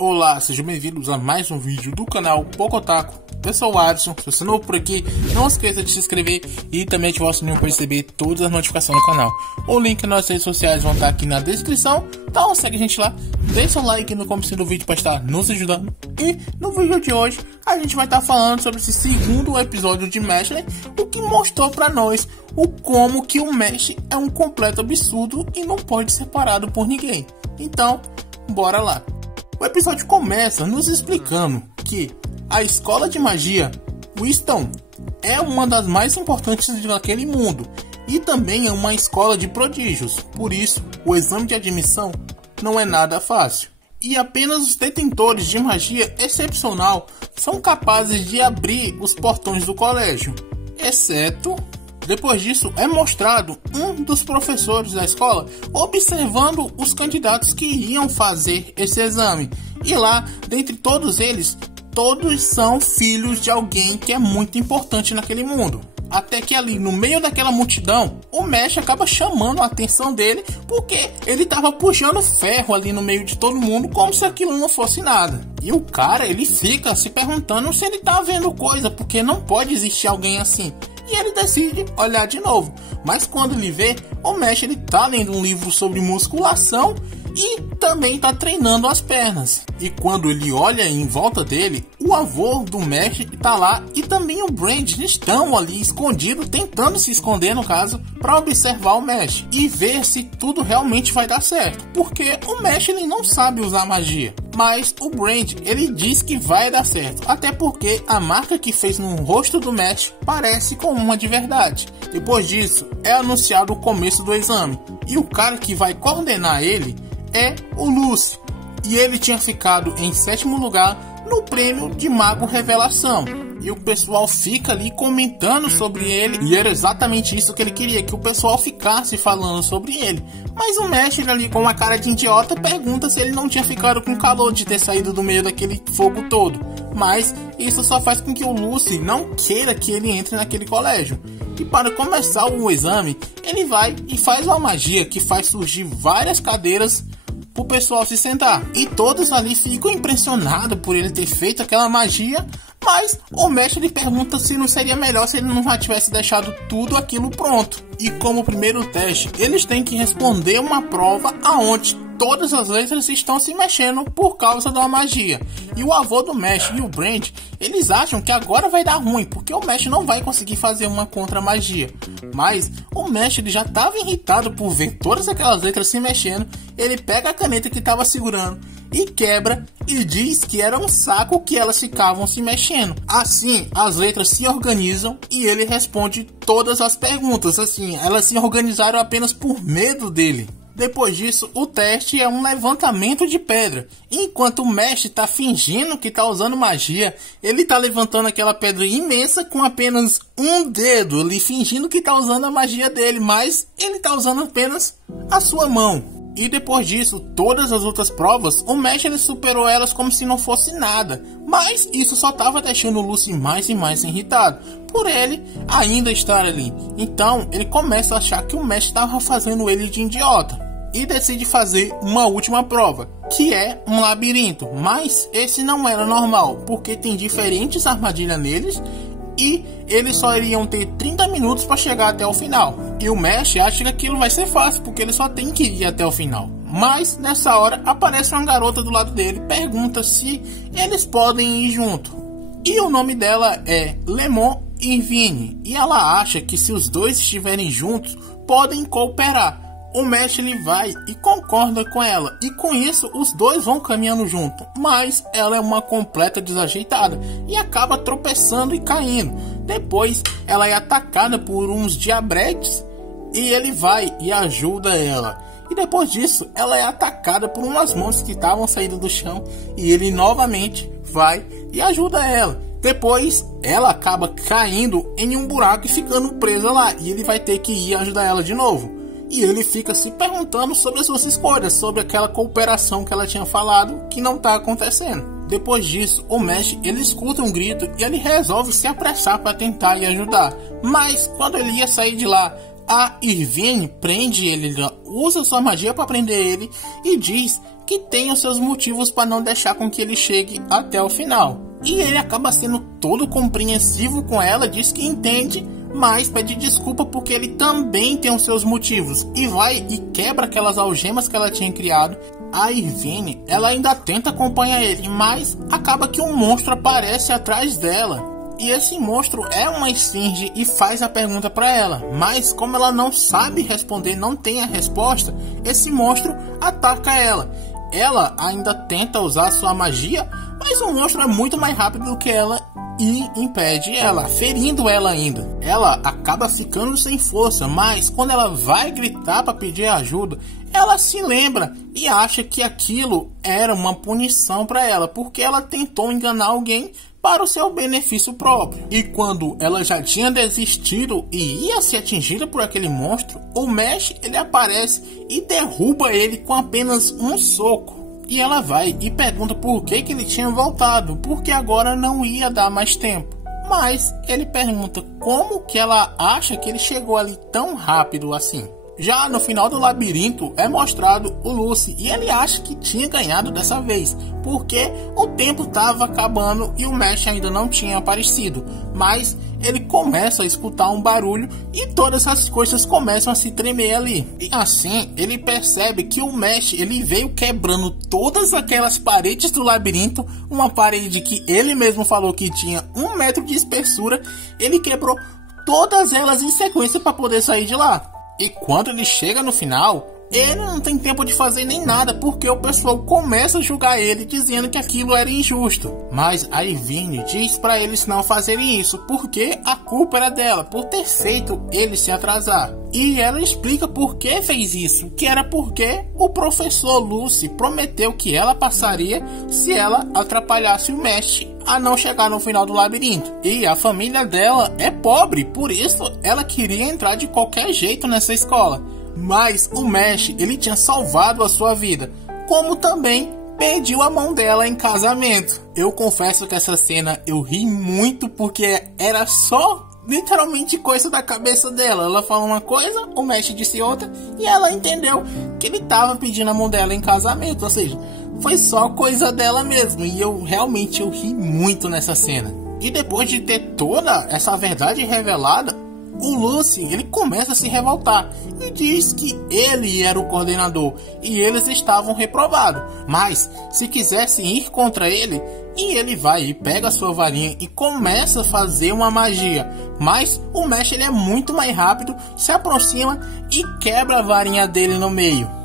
Olá, sejam bem-vindos a mais um vídeo do canal Pocotaku. Eu sou o Adson. Se você é novo por aqui, não esqueça de se inscrever e também ativar o sininho para receber todas as notificações do canal. O link nas redes sociais vão estar aqui na descrição, então segue a gente lá, deixa o like no começo do vídeo para estar nos ajudando. E no vídeo de hoje a gente vai estar falando sobre esse segundo episódio de Mesh, o que mostrou para nós como que o Mesh é um completo absurdo e não pode ser parado por ninguém. Então, bora lá. O episódio começa nos explicando que a escola de magia Wisdom é uma das mais importantes daquele mundo e também é uma escola de prodígios, por isso o exame de admissão não é nada fácil. E apenas os detentores de magia excepcional são capazes de abrir os portões do colégio, exceto... Depois disso, é mostrado um dos professores da escola observando os candidatos que iriam fazer esse exame. E lá, dentre todos eles, todos são filhos de alguém que é muito importante naquele mundo. Até que ali, no meio daquela multidão, o Mesh acaba chamando a atenção dele porque ele estava puxando ferro ali no meio de todo mundo como se aquilo não fosse nada. E o cara, ele fica se perguntando se ele tá vendo coisa, porque não pode existir alguém assim. E ele decide olhar de novo. Mas quando ele vê, o Mesh ele tá lendo um livro sobre musculação e também tá treinando as pernas. E quando ele olha em volta dele, o avô do Mesh tá lá e também o Brand estão ali escondidos, tentando se esconder no caso, para observar o Mesh e ver se tudo realmente vai dar certo. Porque o Mesh ele não sabe usar magia, mas o Brand ele diz que vai dar certo, até porque a marca que fez no rosto do Mesh parece com uma de verdade. Depois disso, é anunciado o começo do exame e o cara que vai coordenar ele é o Lucy, e ele tinha ficado em 7º lugar no prêmio de Mago Revelação. E o pessoal fica ali comentando sobre ele, e era exatamente isso que ele queria, que o pessoal ficasse falando sobre ele. Mas o Mesh ali com uma cara de idiota pergunta se ele não tinha ficado com calor de ter saído do meio daquele fogo todo. Mas isso só faz com que o Lucy não queira que ele entre naquele colégio. E para começar o exame, ele vai e faz uma magia que faz surgir várias cadeiras o pessoal se sentar, e todos ali ficam impressionados por ele ter feito aquela magia, mas o mestre lhe pergunta se não seria melhor se ele não já tivesse deixado tudo aquilo pronto. E como primeiro teste, eles têm que responder uma prova aonde todas as letras estão se mexendo por causa da magia. E o avô do Mesh e o Brand, eles acham que agora vai dar ruim, porque o Mesh não vai conseguir fazer uma contra magia. Mas o Mesh ele já estava irritado por ver todas aquelas letras se mexendo. Ele pega a caneta que estava segurando e quebra e diz que era um saco que elas ficavam se mexendo. Assim, as letras se organizam e ele responde todas as perguntas. Assim, elas se organizaram apenas por medo dele. Depois disso, o teste é um levantamento de pedra. Enquanto o Mesh está fingindo que está usando magia, ele está levantando aquela pedra imensa com apenas um dedo, ali fingindo que está usando a magia dele, mas ele está usando apenas a sua mão. E depois disso, todas as outras provas, o Mesh ele superou elas como se não fosse nada. Mas isso só estava deixando o Lucy mais e mais irritado, por ele ainda estar ali. Então, ele começa a achar que o Mesh estava fazendo ele de idiota. E decide fazer uma última prova, que é um labirinto. Mas esse não era normal, porque tem diferentes armadilhas neles e eles só iriam ter 30 minutos para chegar até o final. E o Mesh acha que aquilo vai ser fácil, porque ele só tem que ir até o final. Mas nessa hora aparece uma garota do lado dele, pergunta se eles podem ir junto. E o nome dela é Lemon Irvine, e ela acha que se os dois estiverem juntos, podem cooperar. O Mesh ele vai e concorda com ela, e com isso os dois vão caminhando junto, mas ela é uma completa desajeitada e acaba tropeçando e caindo. Depois ela é atacada por uns diabretes e ele vai e ajuda ela. E depois disso ela é atacada por umas mãos que estavam saindo do chão e ele novamente vai e ajuda ela. Depois ela acaba caindo em um buraco e ficando presa lá, e ele vai ter que ir ajudar ela de novo. E ele fica se perguntando sobre as suas escolhas, sobre aquela cooperação que ela tinha falado que não está acontecendo. Depois disso, o Mesh ele escuta um grito e ele resolve se apressar para tentar lhe ajudar. Mas quando ele ia sair de lá, a Irvine prende ele, usa sua magia para prender ele e diz que tem os seus motivos para não deixar com que ele chegue até o final. E ele acaba sendo todo compreensivo com ela, diz que entende, mas pede desculpa porque ele também tem os seus motivos. E vai e quebra aquelas algemas que ela tinha criado. A Irvine, ela ainda tenta acompanhar ele, mas acaba que um monstro aparece atrás dela. E esse monstro é uma esfinge e faz a pergunta para ela. Mas como ela não sabe responder, não tem a resposta, esse monstro ataca ela. Ela ainda tenta usar sua magia, mas o monstro é muito mais rápido do que ela e impede ela, ferindo ela ainda. Ela acaba ficando sem força, mas quando ela vai gritar para pedir ajuda, ela se lembra e acha que aquilo era uma punição para ela, porque ela tentou enganar alguém para o seu benefício próprio. E quando ela já tinha desistido e ia ser atingida por aquele monstro, o Mesh ele aparece e derruba ele com apenas um soco. E ela vai e pergunta por que ele tinha voltado, porque agora não ia dar mais tempo. Mas ele pergunta como que ela acha que ele chegou ali tão rápido assim. Já no final do labirinto é mostrado o Lucy e ele acha que tinha ganhado dessa vez, porque o tempo estava acabando e o Mesh ainda não tinha aparecido. Mas ele começa a escutar um barulho e todas as coisas começam a se tremer ali. E assim ele percebe que o Mesh ele veio quebrando todas aquelas paredes do labirinto, uma parede que ele mesmo falou que tinha 1 metro de espessura, ele quebrou todas elas em sequência para poder sair de lá. E quando ele chega no final, ele não tem tempo de fazer nem nada, porque o pessoal começa a julgar ele, dizendo que aquilo era injusto. Mas a Irvine diz para eles não fazerem isso, porque a culpa era dela, por ter feito ele se atrasar. E ela explica por que fez isso, que era porque o professor Lucy prometeu que ela passaria se ela atrapalhasse o Mesh a não chegar no final do labirinto. E a família dela é pobre, por isso ela queria entrar de qualquer jeito nessa escola. Mas o Mesh ele tinha salvado a sua vida, como também pediu a mão dela em casamento. Eu confesso que essa cena eu ri muito, porque era só literalmente coisa da cabeça dela. Ela falou uma coisa, o Mesh disse outra, e ela entendeu que ele estava pedindo a mão dela em casamento. Ou seja, foi só coisa dela mesmo. E eu realmente ri muito nessa cena. E depois de ter toda essa verdade revelada, o Lucy ele começa a se revoltar e diz que ele era o coordenador e eles estavam reprovados, mas se quisessem ir contra ele, e ele vai e pega a sua varinha e começa a fazer uma magia. Mas o Mesh ele é muito mais rápido, se aproxima e quebra a varinha dele no meio.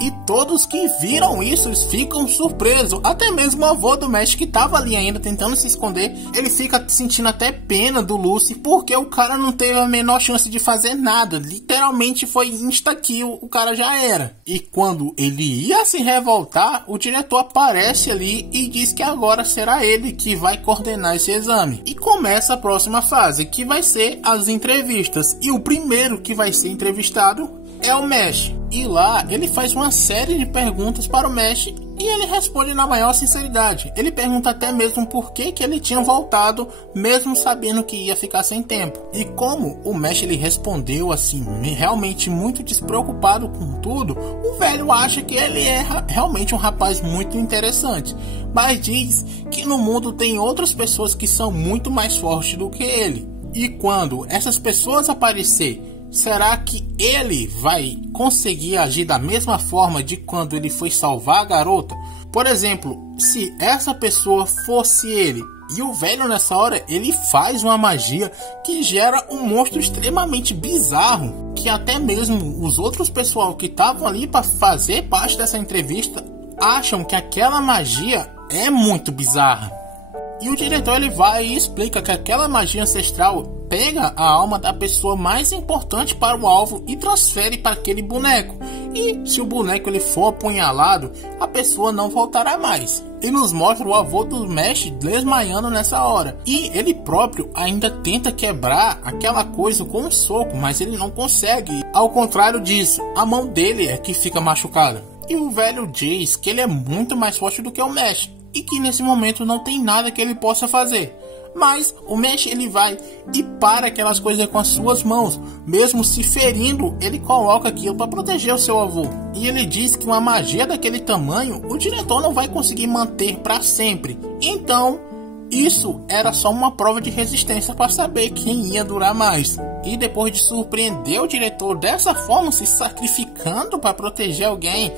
E todos que viram isso ficam surpresos. Até mesmo o avô do Mesh, que estava ali ainda tentando se esconder, ele fica sentindo até pena do Lucy, porque o cara não teve a menor chance de fazer nada. Literalmente foi insta-kill, o cara já era. E quando ele ia se revoltar, o diretor aparece ali e diz que agora será ele que vai coordenar esse exame. E começa a próxima fase, que vai ser as entrevistas. E o primeiro que vai ser entrevistado é o Mesh. E lá ele faz uma série de perguntas para o Mesh e ele responde na maior sinceridade. Ele pergunta até mesmo por que ele tinha voltado, mesmo sabendo que ia ficar sem tempo. E como o Mesh ele respondeu assim, realmente muito despreocupado com tudo, o velho acha que ele é realmente um rapaz muito interessante, mas diz que no mundo tem outras pessoas que são muito mais fortes do que ele. E quando essas pessoas aparecerem, será que ele vai conseguir agir da mesma forma de quando ele foi salvar a garota? Por exemplo, se essa pessoa fosse ele, e o velho nessa hora ele faz uma magia que gera um monstro extremamente bizarro, que até mesmo os outros pessoal que estavam ali para fazer parte dessa entrevista acham que aquela magia é muito bizarra. E o diretor ele vai e explica que aquela magia ancestral pega a alma da pessoa mais importante para o alvo e transfere para aquele boneco. E se o boneco ele for apunhalado, a pessoa não voltará mais. E nos mostra o avô do Mesh desmaiando nessa hora. E ele próprio ainda tenta quebrar aquela coisa com um soco, mas ele não consegue. Ao contrário disso, a mão dele é que fica machucada. E o velho diz que ele é muito mais forte do que o Mesh, e que nesse momento não tem nada que ele possa fazer. Mas o Mesh ele vai e para aquelas coisas com as suas mãos. Mesmo se ferindo, ele coloca aquilo para proteger o seu avô. E ele diz que uma magia daquele tamanho, o diretor não vai conseguir manter para sempre. Então, isso era só uma prova de resistência para saber quem ia durar mais. E depois de surpreender o diretor dessa forma, se sacrificando para proteger alguém,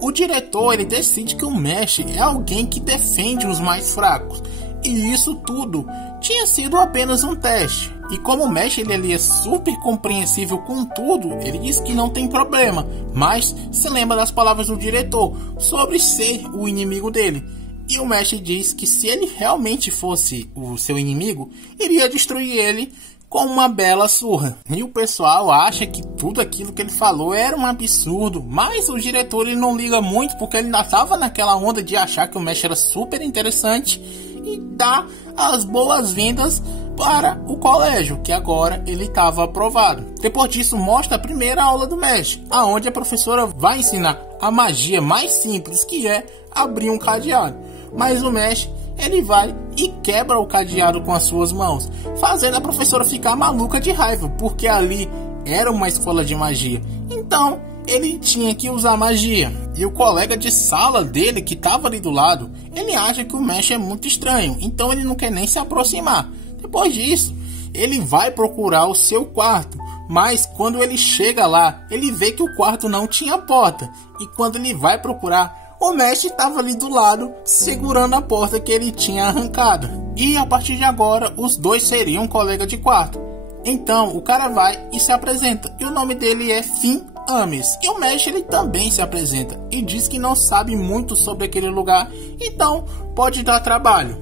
o diretor ele decide que o Mesh é alguém que defende os mais fracos. E isso tudo tinha sido apenas um teste. E como o Mesh ele é super compreensível com tudo, ele diz que não tem problema, mas se lembra das palavras do diretor sobre ser o inimigo dele. E o Mesh diz que se ele realmente fosse o seu inimigo, iria destruir ele com uma bela surra. E o pessoal acha que tudo aquilo que ele falou era um absurdo, mas o diretor ele não liga muito porque ele ainda estava naquela onda de achar que o Mesh era super interessante e dá as boas-vindas para o colégio, que agora ele estava aprovado. Depois disso, mostra a primeira aula do Mesh, aonde a professora vai ensinar a magia mais simples, que é abrir um cadeado. Mas o Mesh ele vai e quebra o cadeado com as suas mãos, fazendo a professora ficar maluca de raiva, porque ali era uma escola de magia. Então ele tinha que usar magia. E o colega de sala dele, que estava ali do lado, ele acha que o Mesh é muito estranho, então ele não quer nem se aproximar. Depois disso, ele vai procurar o seu quarto, mas quando ele chega lá, ele vê que o quarto não tinha porta. E quando ele vai procurar, o Mesh estava ali do lado, segurando a porta que ele tinha arrancado. E a partir de agora, os dois seriam colegas de quarto. Então, o cara vai e se apresenta. E o nome dele é Finn Ames. E o Mesh ele também se apresenta e diz que não sabe muito sobre aquele lugar, então pode dar trabalho.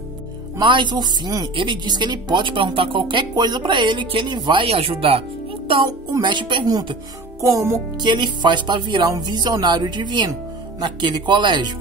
Mas o Finn, ele diz que ele pode perguntar qualquer coisa para ele que ele vai ajudar. Então o Mesh pergunta como que ele faz para virar um visionário divino naquele colégio.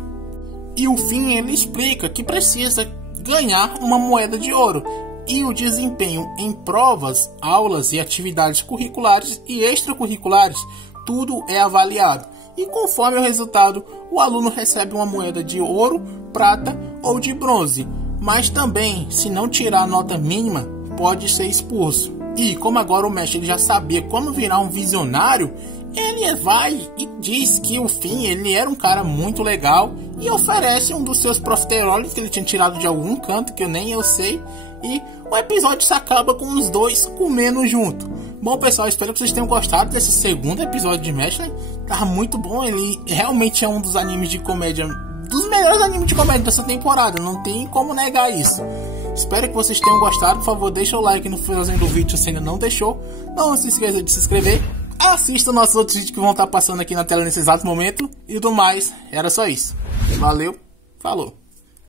E o Finn ele explica que precisa ganhar uma moeda de ouro. E o desempenho em provas, aulas e atividades curriculares e extracurriculares, tudo é avaliado. E conforme o resultado, o aluno recebe uma moeda de ouro, prata ou de bronze. Mas também, se não tirar a nota mínima, pode ser expulso. E como agora o Mesh ele já sabia como virar um visionário, ele vai e diz que o Finn ele era um cara muito legal e oferece um dos seus profiteroles que ele tinha tirado de algum canto que eu nem sei. E o episódio se acaba com os dois comendo junto. Bom, pessoal, espero que vocês tenham gostado desse segundo episódio de Mesh. Tá muito bom, ele realmente é um dos animes de comédia, dos melhores animes de comédia dessa temporada, não tem como negar isso. Espero que vocês tenham gostado. Por favor, deixa o like no finalzinho do vídeo se ainda não deixou. Não se esqueça de se inscrever. Assista nossos outros vídeos que vão estar passando aqui na tela nesse exato momento. E do mais, era só isso. Valeu, falou.